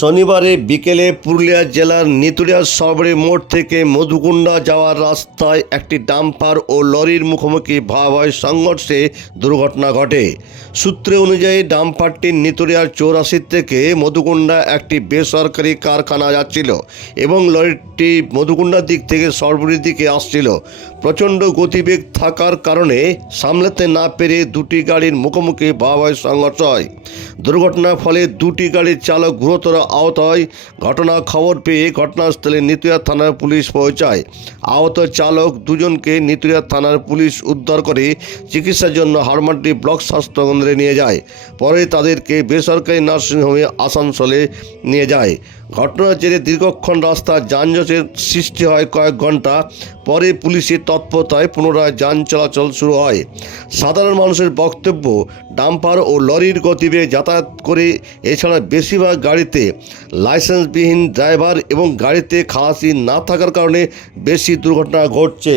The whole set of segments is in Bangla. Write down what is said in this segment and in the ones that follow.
শনিবারে বিকেলে পুরুলিয়া জেলার নিতুড়িয়া সবরে মোড় থেকে মধুকুণ্ডা যাওয়ার রাস্তায় একটি ডাম্পার ও লরির মুখোমুখি ভাবায় সংঘর্ষে দুর্ঘটনা ঘটে। সূত্রে অনুযায়ী ডাম্পারটি নিতুড়িয়ার চৌরাশি থেকে মধুকুণ্ডা একটি বেসরকারি কারখানা যাচ্ছিল এবং লরিটি মধুকুণ্ডার দিক থেকে সরবরির দিকে আসছিল। প্রচণ্ড গতিবেগ থাকার কারণে সামলাতে না পেরে দুটি গাড়ির মুখোমুখি ভাবায় সংঘর্ষ হয়। দুর্ঘটনার ফলে দুটি গাড়ির চালক গুরুতর আহত হয় ঘটনা খবর পেয়ে ঘটনাস্থলে নিতুয়া থানার পুলিশ পৌঁছায়। আহত চালক দুজনকে নিতুয়া থানার পুলিশ উদ্ধার করে চিকিৎসার জন্য হারমাটি ব্লক স্বাস্থ্যকেন্দ্রে নিয়ে যায়। পরে তাদেরকে বেসরকারি নার্সিংহোমে আসানসোলে নিয়ে যায়। ঘটনার জেরে দীর্ঘক্ষণ রাস্তা যানজটের সৃষ্টি হয় কয়েক ঘণ্টা পরে পুলিশের তৎপরতায় পুনরায় যান চলাচল শুরু হয়। সাধারণ মানুষের বক্তব্য, ডাম্পার ও লরির গতিবেগে যাতায়াত করে, এছাড়া বেশিরভাগ গাড়িতে লাইসেন্সবিহীন ড্রাইভার এবং গাড়িতে খালাসি না থাকার কারণে বেশি দুর্ঘটনা ঘটছে।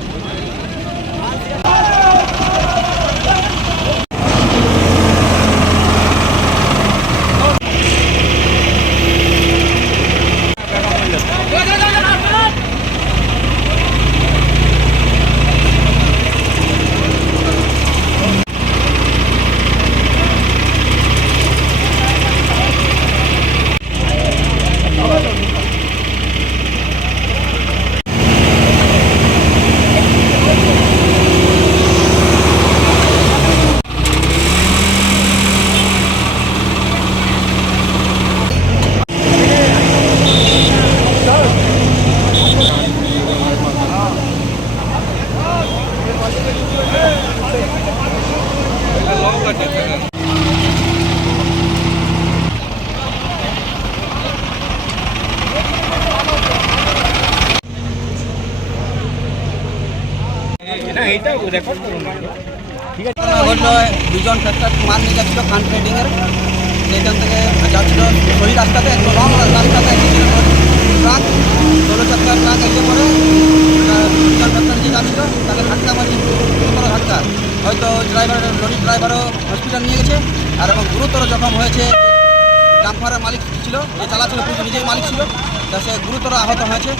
দুজন ট্রাক্টর মাল নিয়ে যাচ্ছিল খান এর। সেখান থেকে যাচ্ছিল ওই রাস্তাতে একটু লং রাস্তাতে ট্রাক, ষোলো চাকার ট্রাক এসে পরে আহ, দুজন ট্রাক্টর যে যাচ্ছিল তাকে ধাক্কা মারি গুরুতর ধাক্কা হয়তো ড্রাইভার লরির ড্রাইভারও হসপিটাল নিয়ে গেছে। আর এবং গুরুতর জখম হয়েছে ডাম্পারের মালিক ছিল যে চালাচ্ছিল কিন্তু নিজেই মালিক ছিল তা সে গুরুতর আহত হয়েছে।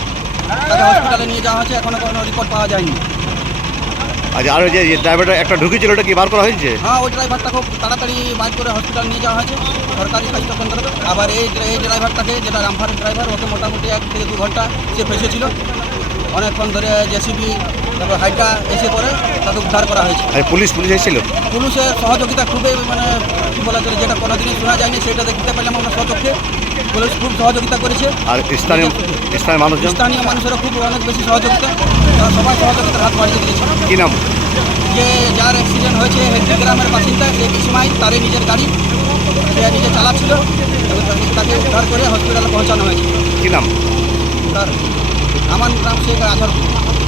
তাকে হসপিটালে নিয়ে যাওয়া হয়েছে এখনও কোনো রিপোর্ট পাওয়া যায়নি। আচ্ছা আর ওই যে ড্রাইভারটা একটা ঢুকেছিল ওটা কি বার করা হয়েছে? হ্যাঁ ওই ড্রাইভারটা খুব তাড়াতাড়ি বাইক করে হসপিটাল নিয়ে যাওয়া হয়েছে। সরকারি স্বাস্থ্য কেন্দ্রে আবার এই এই ড্রাইভারটাকে যেটা রামফারের ড্রাইভার ওকে মোটামুটি এক থেকে দু ঘণ্টা সে ফেসেছিল অনেকক্ষণ ধরে জেসিবি তারপর হাইটা এসে পরে তাকে উদ্ধার করা হয়েছে। আর পুলিশ পুলিশ এসেছিল? পুলিশের সহযোগিতা খুবই মানে কী বলা চলে যেটা কোনোদিনই শোনা যায়নি সেটা দেখতে পেলাম আমরা সচক্ষে পুলিশ খুব সহযোগিতা করেছে। আর স্থানীয় স্থানীয় মানুষজন? স্থানীয় মানুষেরা খুব অনেক বেশি সহযোগিতা। তারা সবাই সহযোগিতার হাত বাড়িয়ে দিয়েছে। কি নাম? যে যার অ্যাক্সিডেন্ট হয়েছে হেলদি গ্রামের বাসিন্দা সে বিসমাই তারই নিজের গাড়ি। সে নিজে চালাচ্ছিল এবং তাকে উদ্ধার করে হসপিটালে পৌঁছানো হয়েছে। কি নাম? তার আমান নাম শেখ আজহর।